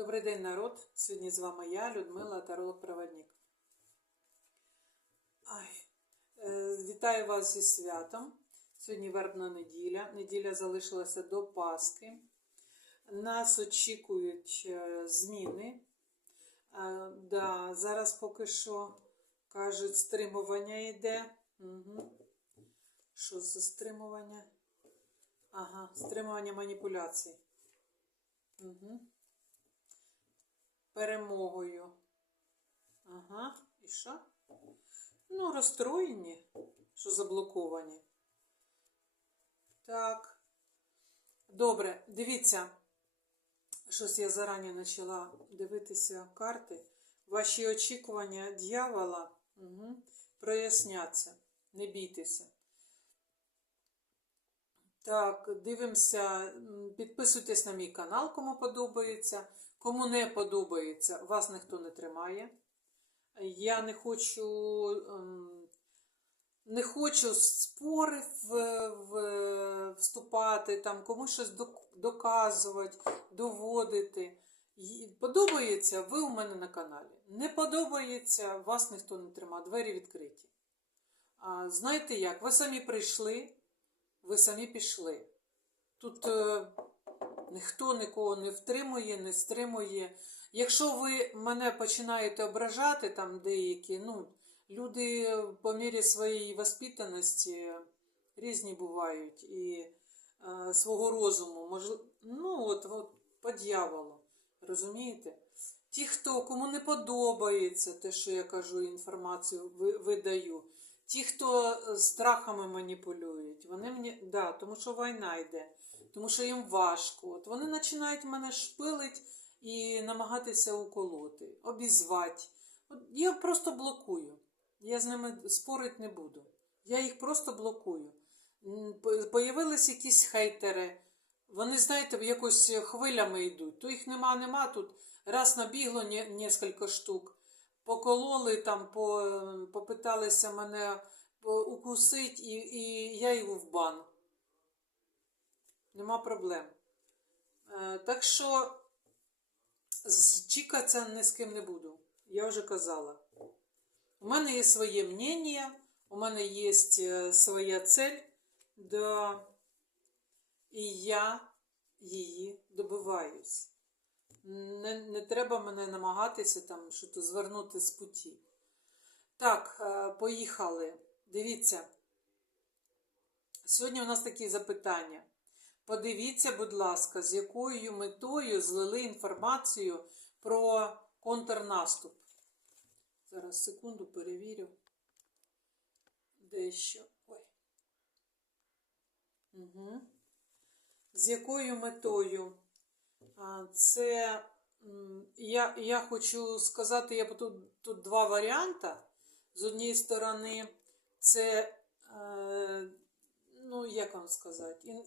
Добрий день, народ! Сьогодні з вами я, Людмила, таролог-проводник. Ай, е, Вітаю вас зі святом. Сьогодні вербна неділя. Неділя залишилася до Пасхи. Нас очікують е, зміни. Е, Да, зараз поки що кажуть, стримування йде. Угу. Що за стримування? Ага, стримування маніпуляцій. Угу. Перемогою. Ага, і що? Ну, розстроєні, що заблоковані. Так. Добре, дивіться. Щось я зарані почала дивитися карти. Ваші очікування дьявола угу, проясняться. Не бійтеся. Так, дивимося. Підписуйтесь на мій канал, кому подобається. Кому не подобається, вас ніхто не тримає. Я не хочу, ем, не хочу в спори в, в, вступати, там, комусь щось доказувати, доводити. Подобається, ви у мене на каналі. Не подобається, вас ніхто не тримає, двері відкриті. А, знаєте як? Ви самі прийшли, ви самі пішли. Тут е, ніхто нікого не втримує, не стримує. Якщо ви мене починаєте ображати, там деякі, ну, люди по мірі своєї воспитаності різні бувають і е, свого розуму, можливо, ну, от, от по дьяволу, розумієте? Ті, хто кому не подобається те, що я кажу, інформацію ви- видаю, ті, хто е, страхами маніпулюють, вони мені, да, тому що війна йде, тому що їм важко. От вони починають мене шпилить і намагатися уколоти, обізвати. От я просто блокую. Я з ними спорити не буду. Я їх просто блокую. Появились якісь хейтери. Вони, знаєте, якось хвилями йдуть. То їх нема, нема тут. Раз набігло не, кілька штук. Покололи там, по, попиталися мене укусити, і, і я його в бан. Нема проблем. Е, так що чікатися ні з ким не буду. Я вже казала. У мене є своє мнення, у мене є е, своя цель, да, і я її добиваюсь. Не, не треба мене намагатися там щось звернути з путі. Так, е, поїхали. Дивіться. Сьогодні у нас такі запитання. Подивіться, будь ласка, з якою метою злили інформацію про контрнаступ. Зараз секунду перевірю. Дещо. Ой. Угу. З якою метою? Це я, я хочу сказати, я тут, тут два варіанти. З однієї сторони, це, е, ну, як вам сказати,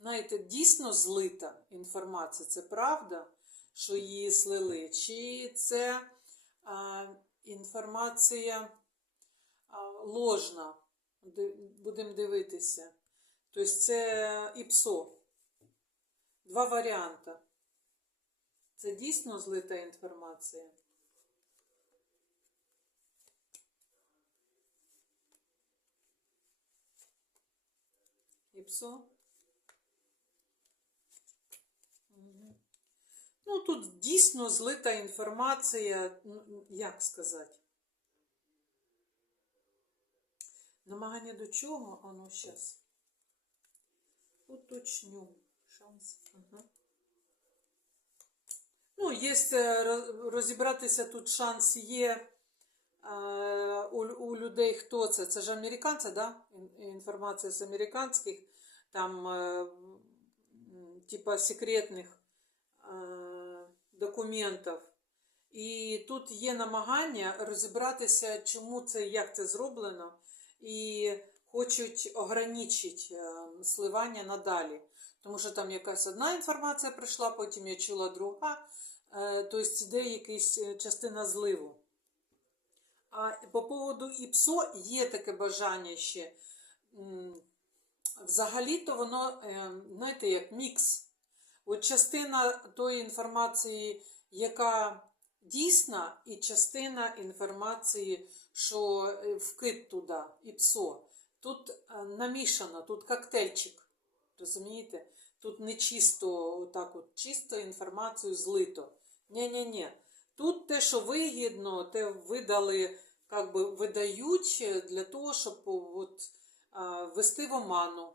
знаєте, дійсно злита інформація, це правда, що її слили, чи це інформація ложна, будемо дивитися. Тобто це ІПСО. Два варіанти. Це дійсно злита інформація. Мгм. Ну, тут дійсно злита інформація, ну, як сказати. Намагання до чого? А ну, зараз. Уточню. Шанс. Ага. Ну, є е, розібратися тут шанс є е, у, у людей, хто це? Це ж американці, да? Інформація з американських, там, е, типа секретних е, документів. І тут є намагання розібратися, чому це, як це зроблено, і хочуть ограничити е, сливання надалі. Тому що там якась одна інформація прийшла, потім я чула друга, е, тобто йде якась е, частина зливу. А по поводу ІПСО є таке бажання ще. Взагалі-то воно, е, знаєте, як мікс. От частина тої інформації, яка дійсна, і частина інформації, що вкид туди, і псо. Тут намішано, тут коктейльчик. Розумієте? Тут не чисто, отак от, чисто інформацію злито. Ні-ні-ні. Тут те, що вигідно, те видали, как би видають для того, щоб от, а, ввести в оману,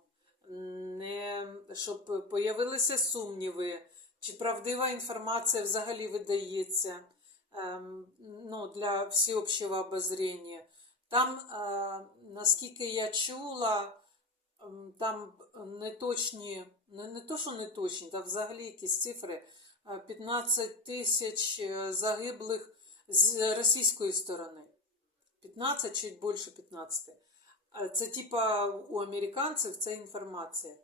не, щоб появилися сумніви, чи правдива інформація взагалі видається ем, ну, для всеобщего обозрения. Там, е, наскільки я чула, там не точні, не, не то, що не точні, там взагалі якісь цифри. е, 15 тисяч е, загиблих з російської сторони. 15 чи більше 15. Е, Це типа у американців це інформація.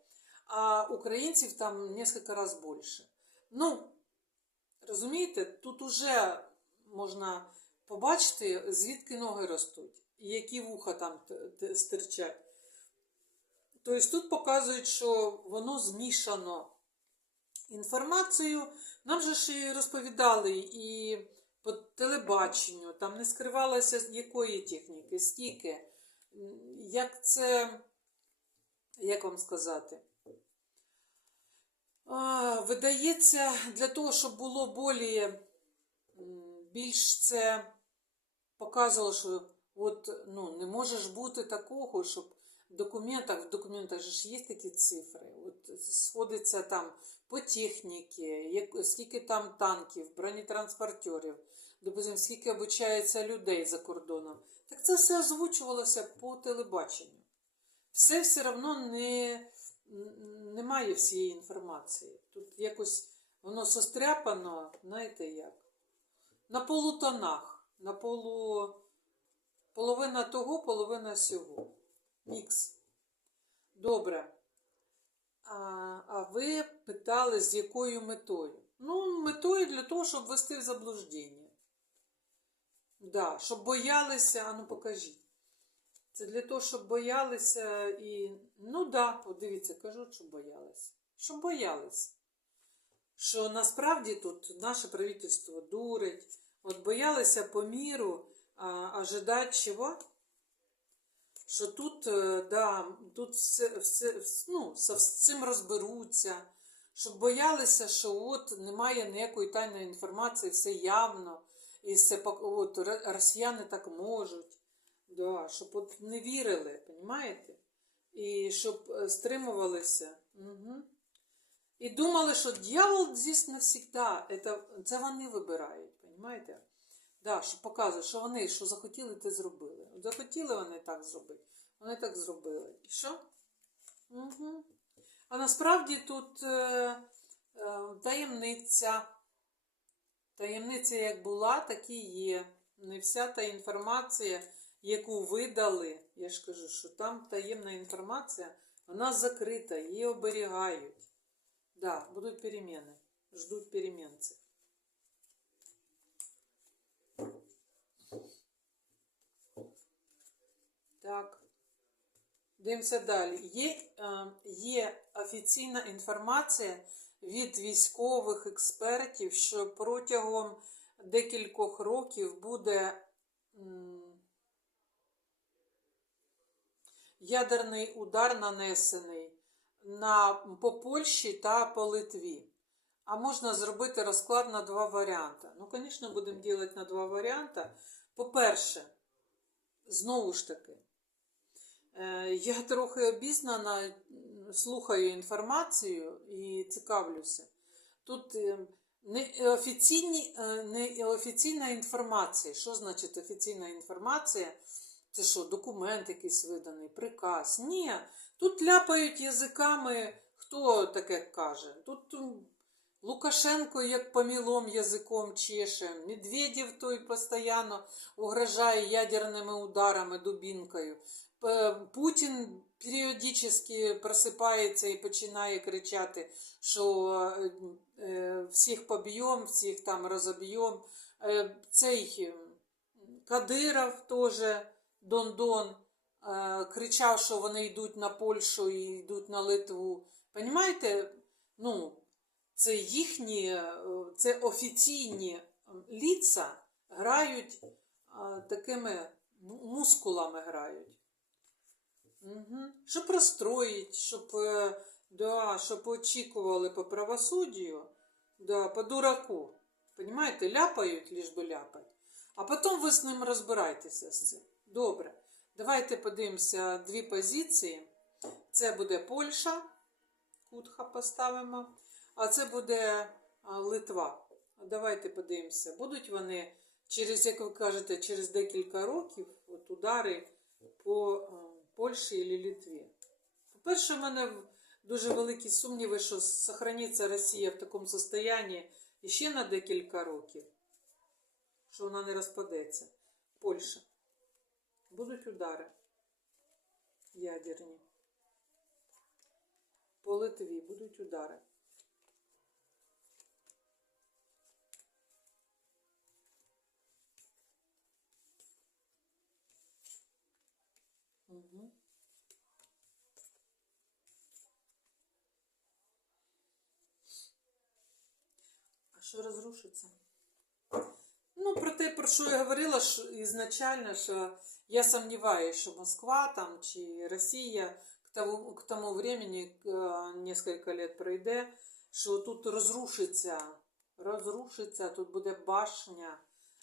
А українців там несколько раз більше. Ну, розумієте, тут уже можна побачити, звідки ноги ростуть, і які вуха там стирчать. Тобто тут показують, що воно змішано інформацію. Нам же ж і розповідали і по телебаченню, там не скривалося якої техніки, стільки. Як це, як вам сказати? А, видається для того, щоб було болі, більш це показувало, що от, ну, не може ж бути такого, щоб документах, в документах ж є такі цифри. От сходиться там по техніці, як, скільки там танків, бронетранспортерів, допустим, скільки обучається людей за кордоном. Так це все озвучувалося по телебаченню. Все все одно не, немає всієї інформації. Тут якось воно состряпано, знаєте як? На полутонах, на полу. Половина того, половина сього. Мікс. Добре. А, а ви питали, з якою метою? Ну, метою для того, щоб ввести в заблуждення. Да, щоб боялися, а ну покажіть. Це для того, щоб боялися і. Ну да, от дивіться, кажуть, що боялися. Щоб боялися. Що насправді тут наше правительство дурить. От боялися по міру а, ожидать чого? Що тут, е, да, тут все, все, ну, з цим розберуться, щоб боялися, що от немає ніякої тайної інформації, все явно, і все, от, росіяни так можуть. Да, щоб от не вірили, розумієте? І щоб е, стримувалися. Угу. І думали, що дьявол здесь навсегда. Это, це вони вибирають, розумієте? Да, що показує, що вони що захотіли, те зробили. Захотіли вони так зробити. Вони так зробили. І що? Угу. А насправді тут е, е, таємниця. Таємниця як була, так і є. Не вся та інформація, яку видали, я ж кажу, що там таємна інформація, вона закрита, її оберігають. Да, будуть переміни. Ждуть переменців. Так. Дивимося далі. Є, е, є офіційна інформація від військових експертів, що протягом декількох років буде ядерний удар нанесений на, по Польщі та по Литві. А можна зробити розклад на два варіанти. Ну, звісно, будемо робити на два варіанти. По-перше, знову ж таки, я трохи обізнана, слухаю інформацію і цікавлюся. Тут е, не офіційні, е, інформація. Що значить офіційна інформація? Це що, документ якийсь виданий, приказ? Ні. Тут ляпають язиками, хто таке каже. Тут Лукашенко як помілом язиком чеше, Медведєв той постійно угрожає ядерними ударами, дубінкою. Путін періодично просипається і починає кричати, що е, е, всіх поб'ємо, всіх там розоб'ємо. Е, Цей Кадиров теж Дон-Дон кричав, що вони йдуть на Польщу і йдуть на Литву. Понімаєте? Ну, це їхні, е, це офіційні ліца грають такими мускулами грають. Щоб розстроїть, щоб, е, да, щоб очікували по правосуддю, да, по дураку. Понимаєте, ляпають, ліж би ляпать. А потім ви з ним розбирайтеся з цим. Добре. Давайте подивимося дві позиції. Це буде Польща, Кутха поставимо, а це буде Литва. Давайте подивимося, будуть вони через, як ви кажете, через декілька років от удари по Польщі і Литві. По-перше, в мене дуже великі сумніви, що сохраниться Росія в такому стані ще на декілька років, що вона не розпадеться. Польща. Будуть удари ядерні. По Литві будуть удари. Що розрушиться? Ну, про те, про що я говорила що ізначально, що я сомневаюсь, що Москва там чи Росія к тому, к тому времени э, несколько лет пройде, що тут розрушиться, розрушиться, тут буде башня,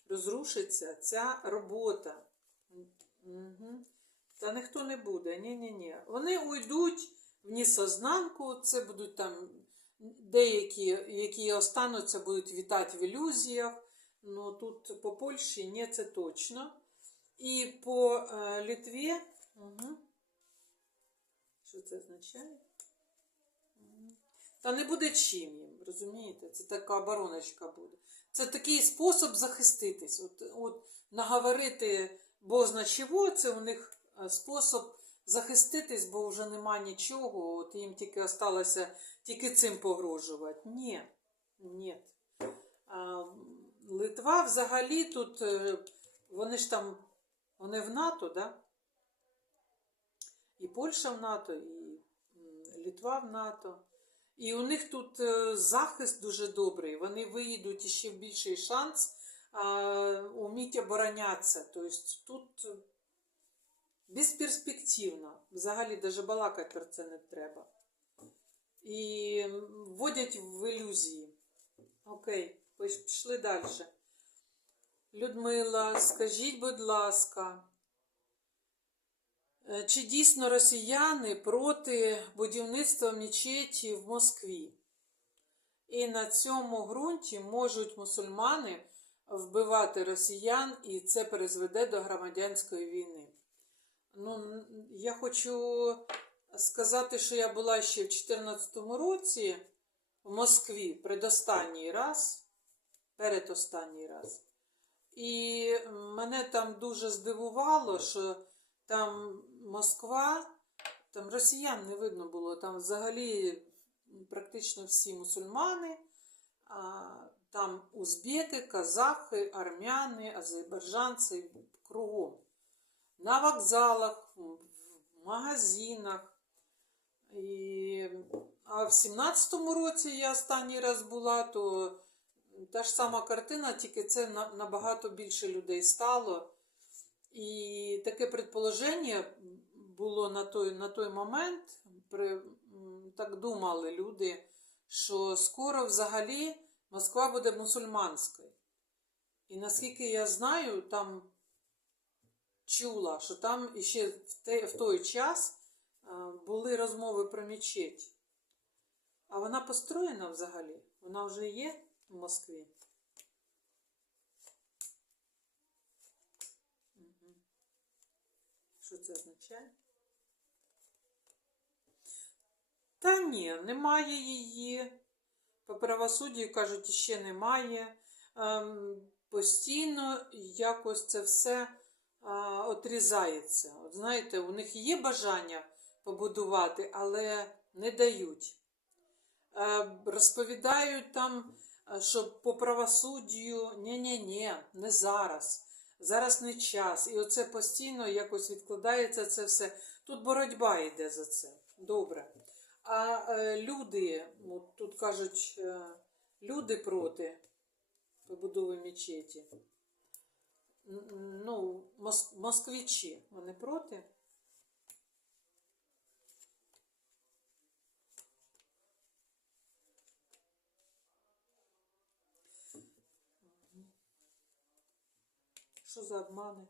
розрушиться ця робота. Угу. Та ніхто не буде, ні-ні-ні. Вони уйдуть в несознанку, це будуть там деякі, які остануться, будуть вітати в ілюзіях. Ну тут по Польщі ні, це точно. І по е, Литві. Угу. Що це означає? Та не буде чим їм, розумієте? Це така обороночка буде. Це такий спосіб захиститись. От, от наговорити бозна чого, це у них е, спосіб захиститись, бо вже нема нічого, от їм тільки осталося тільки цим погрожувати. Ні, ні. Литва взагалі тут, е, вони ж там, вони в НАТО, да? І Польща в НАТО, і Литва в НАТО. І у них тут е, захист дуже добрий. Вони виїдуть і ще більший шанс уміть оборонятися. Тобто тут безперспективно. Взагалі навіть балакати про це не треба. І вводять в ілюзії. Окей, пішли далі. Людмила, скажіть, будь ласка, е, чи дійсно росіяни проти будівництва мечеті в Москві? І на цьому ґрунті можуть мусульмани вбивати росіян, і це призведе до громадянської війни. Ну, я хочу сказати, що я була ще в 2014 році в Москві предостанній раз, передостанній раз. І мене там дуже здивувало, що там Москва, там росіян не видно було, там взагалі практично всі мусульмани, там узбеки, казахи, армяни, азербайджанці кругом. На вокзалах, в магазинах. І, а в 17-му році я останній раз була, то та ж сама картина, тільки це набагато більше людей стало. І таке предположення було на той, на той момент, при, так думали люди, що скоро взагалі Москва буде мусульманською. І наскільки я знаю, там чула, що там іще в, те, в той час були розмови про мечеть. А вона построєна взагалі? Вона вже є в Москві? Що це означає? Та ні, немає її. По правосуддю кажуть, ще немає. Ем, постійно якось це все а, отрізається. От знаєте, у них є бажання побудувати, але не дають. Е, розповідають там, е, що по правосуддю ні-ні-ні, не зараз. Зараз не час. І оце постійно якось відкладається це все. Тут боротьба йде за це. Добре. А е, люди, тут кажуть, люди проти побудови мечеті. Ну, мос- москвичі, вони проти? Що за обмани?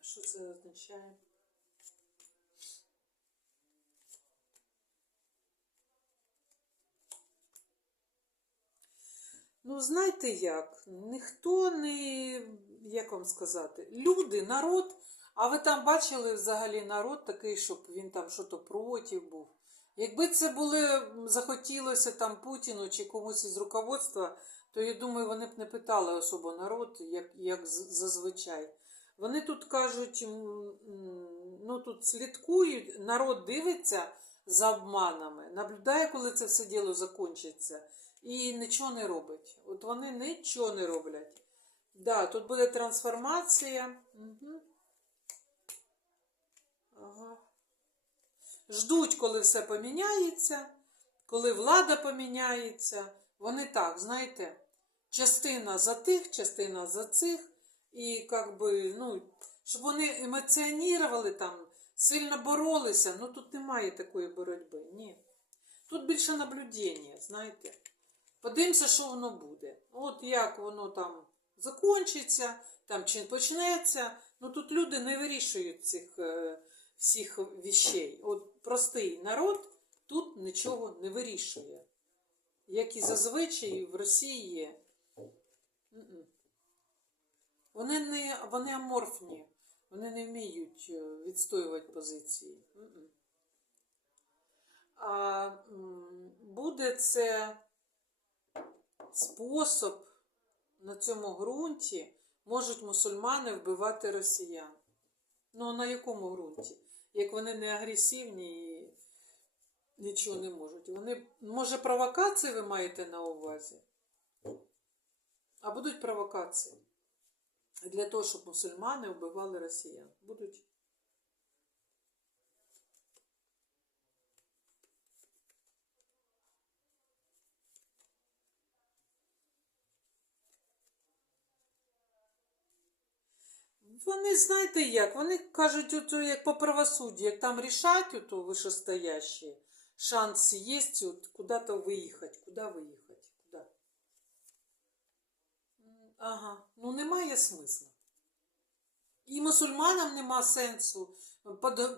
Що це означає? Ну, знаєте як? Ніхто не, як вам сказати, люди, народ, а ви там бачили взагалі народ такий, щоб він там щось проти був. Якби це були, захотілося там Путіну чи комусь із руководства, то я думаю, вони б не питали особо народ, як, як зазвичай. Вони тут кажуть, ну тут слідкують, народ дивиться за обманами, наблюдає, коли це все діло закінчиться, і нічого не робить. От вони нічого не роблять. Да, тут буде трансформація. Угу. Ага. Ждуть, коли все поміняється, коли влада поміняється. Вони так, знаєте, частина за тих, частина за цих. І как би, ну, щоб вони емоціонували там, сильно боролися, ну тут немає такої боротьби. Ні. Тут більше наблюдення, знаєте. Подивимося, що воно буде. От як воно там закінчиться, там чи почнеться. Ну тут люди не вирішують цих е, всіх віщей. От простий народ тут нічого не вирішує. Як і зазвичай в Росії. Вони не вони аморфні, вони не вміють е, відстоювати позиції. А буде це спосіб на цьому ґрунті можуть мусульмани вбивати росіян. Ну, на якому ґрунті? Як вони не агресивні і нічого не можуть. Вони, може, провокації ви маєте на увазі? А будуть провокації для того, щоб мусульмани вбивали росіян. Будуть. Вони знаєте як? Вони кажуть, от, як по правосуддю, як там рішать, от, вишестоящие, шанс є куди-то виїхати. Куди виїхати? Куди? Ага, ну немає смисла. І мусульманам нема сенсу,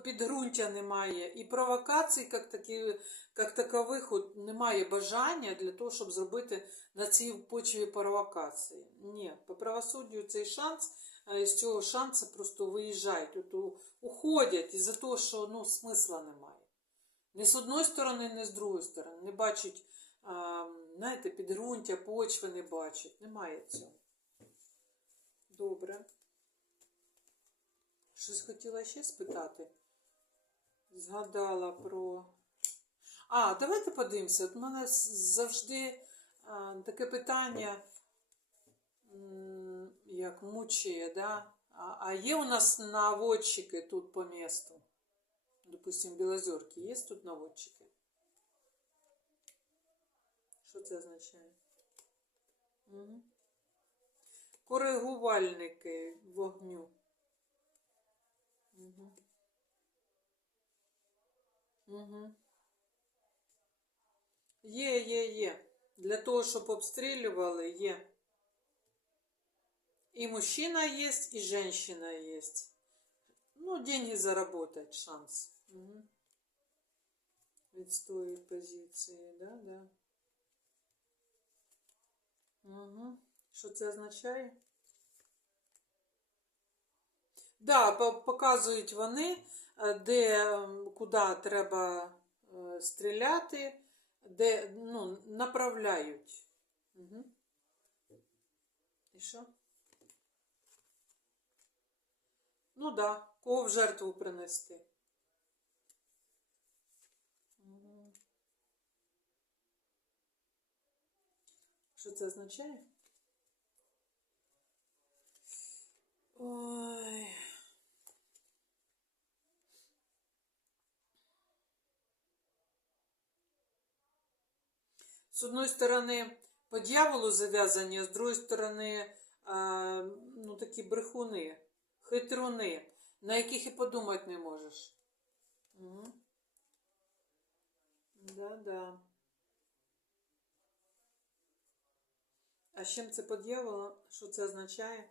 підґрунтя немає, і провокацій, як, такі, як такових, от, немає бажання для того, щоб зробити на цій почві провокації. Ні, по правосуддю цей шанс, з цього шансу просто виїжджають, от, уходять із-за того, що ну, смисла немає. Ні з одної сторони, ні з другої сторони. Не бачать, а, знаєте, підґрунтя, почви не бачать. Немає цього. Добре. Щось хотіла ще спитати. Згадала про. А, давайте подивимося. От мене завжди а, таке питання, як мучає, да? А, а є у нас наводчики тут по місту? Допустим, Білозорки. Є тут наводчики? Що це означає? Угу. Коригувальники вогню. Угу. Угу. Є, є, є. Для того, щоб обстрілювали, є. І мужчина є, і женщина є. Ну, деньги заработать шанс. Угу. Відстоюють позиції, да, да. Угу. Що це означає? Да, по- показують вони, е, де, м, куди треба е, стріляти, де ну, направляють. Угу. І що? Ну да, кого в жертву принести. Що це означає? Ой. З одної сторони, по дьяволу зав'язані, а з другої сторони, ну, такі брехуни, хитруни, на яких і подумати не можеш. Да-да. А з чим це по дьяволу? Що це означає?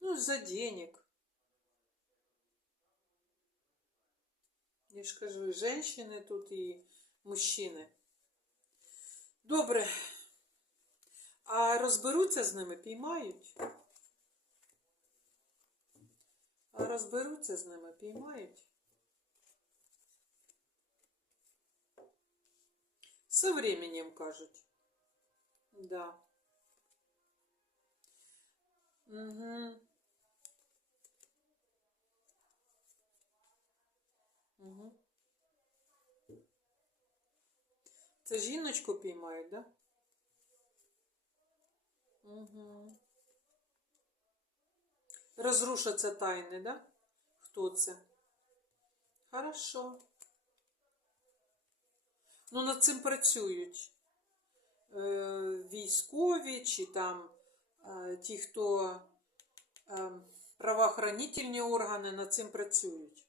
Ну, за денег. Я ж кажу, і жінки тут, і мужчини. Добре. А розберуться з ними, піймають? А розберуться з ними, піймають? Со временем, кажуть. Да. Угу. Угу. Це жіночку піймають, да? Угу. Розрушаться тайни, да? Хто це? Хорошо. Ну, над цим працюють е, військові чи там е, ті, хто е, правоохранительні органи над цим працюють.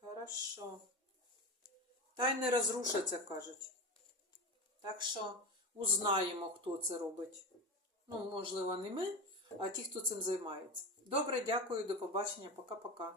Хорошо. Тайни розрушаться, кажуть. Так що узнаємо, хто це робить. Ну, можливо, не ми, а ті, хто цим займається. Добре, дякую, до побачення, пока-пока.